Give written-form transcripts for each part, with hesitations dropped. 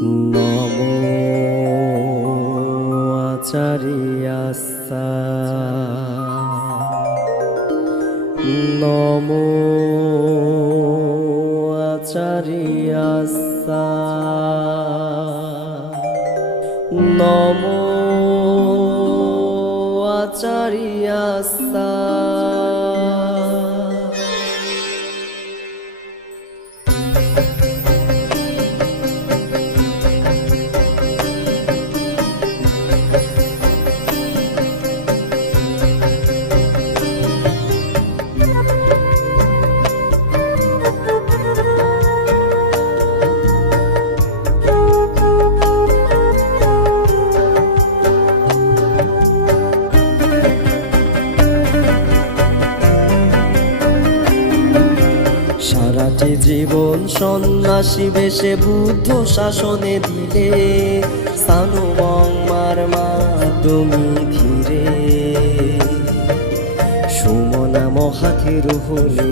নমো আচার্যাস্তা নমো আচার্যাস্তা নমো আচার্যাস্তা। সারাটি জীবন সন্ন্যাসী বেশে বুদ্ধ শাসনে দিলে, স্থানুমংমার তুমি ধীরে সুমনা মহাথির হলে।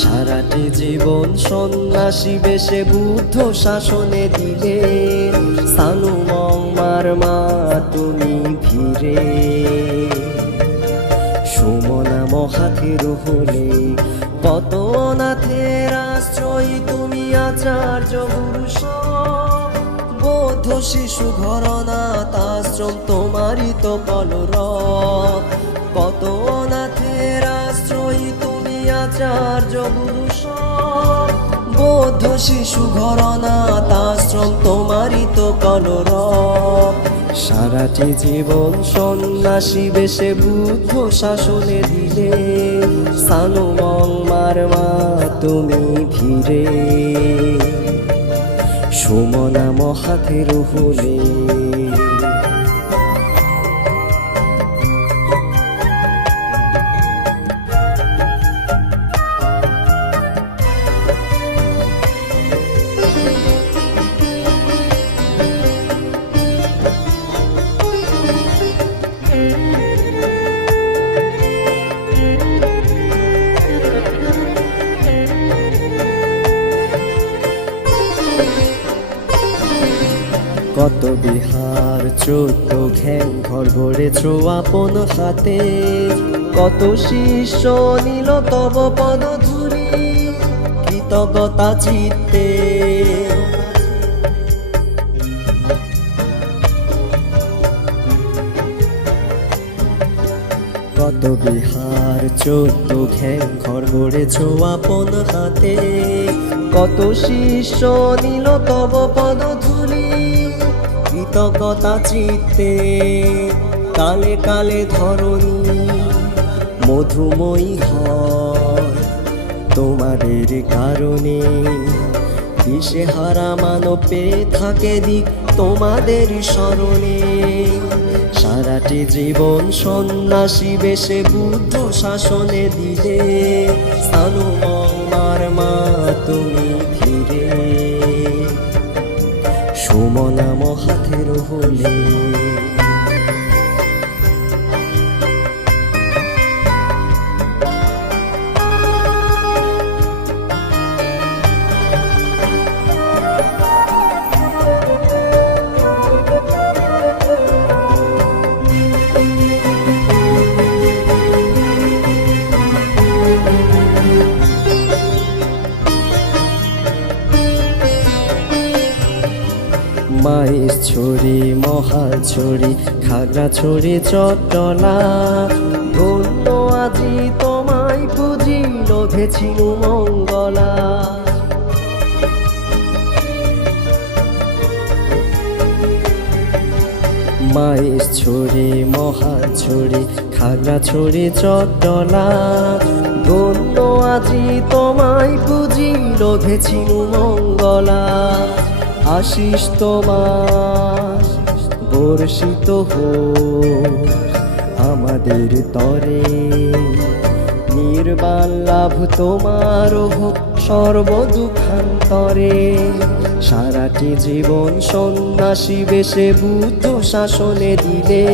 সারাটি জীবন সন্ন্যাসী বেশে বুদ্ধ শাসনে দিলে, স্থানুমংমার তুমি ধীরে সুমনা মহাথির হলে। কত অনাথের আশ্রয় তুমি আচার্য গুরু সব, বৌদ্ধ শিশু ঘরনাথ আশ্রম তোমারই তো কলরব। কত অনাথের আশ্রয় তুমি আচার্য গুরু সব, বৌদ্ধ শিশু ঘরনাথ আশ্রম তোমারই তো কলরব। সারাটি জীবন সন্ন্যাসী বেশে বুদ্ধ শাসনে দিলে, স্থানুমংমার তুমি ধীরে সুমনা মহাথির হলে। কত বিহার 14 ঘ্যাং ঘর গড়েছ আপন হাতে, কত শিষ্য নিল তব পদ ধুলি কৃতজ্ঞতা চিত্তে। কত বিহার 14 ঘ্যাং ঘর গড়েছ আপন হাতে, কত শিষ্য নিল তব পদ ধুলি কৃতজ্ঞতা চিত্তে। কালে কালে ধরণী মধুময়ী হয় তোমাদের কারণে, দিশেহারা মানব পেয়ে থাকে দিক তোমাদের স্মরণে। সারাটি জীবন সন্ন্যাসী বেশে বুদ্ধ শাসনে দিলে, স্থানুমংমার তুমি ধীরে সুমনা মহাথির হলে। মাহেশছড়ি মহালছড়ি খাগড়াছড়ি চট্টলা, ধন্য আজি তোমায় পুজি লোভেছিনু মঙ্গলা। মাহেশছড়ি মহালছড়ি খাগড়াছড়ি চট্টলা, ধন্য আজি তোমায় পুজি লোভেছিনু মঙ্গলা। আশিস তোমার বর্ষিত হোক আমাদের তরে, নির্বাণ লাভ তোমার হোক সর্বদুঃখান্তরে। সারাটি জীবন সন্ন্যাসী বেশে বুদ্ধ শাসনে দিলে,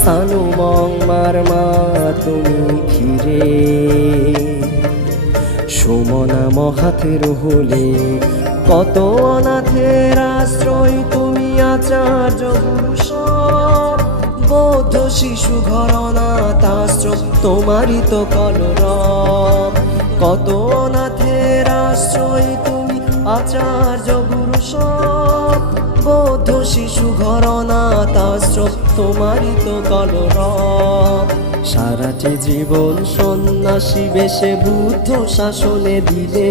স্থানুমংমার তুমি ধীরে সুমনা মহাথির হলে। কত অনাথের আশ্রয় তুমি আচার্য গুরু সব, বৌদ্ধ শিশু ঘর অনাথ আশ্রম তোমারই তো কলরব। কত অনাথের আশ্রয় তুমি আচার্য গুরু সব, বৌদ্ধ শিশু ঘর অনাথ আশ্রম তোমারই তো কলরব। সারাটি জীবন সন্ন্যাসী বেশে বুদ্ধ শাসনে দিলে,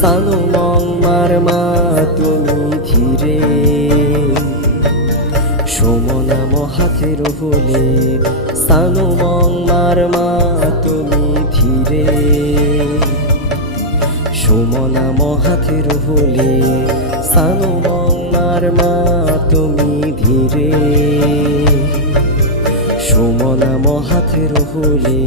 সানুমংমার মা তুমি ধীরে। সোমনাম হাতের হলে সানুমংমার মা তুমি ধীরে। সোমনাম হাতের হলে সানুমংমার মা তুমি ধীরে। সোমনাম হাতের হলে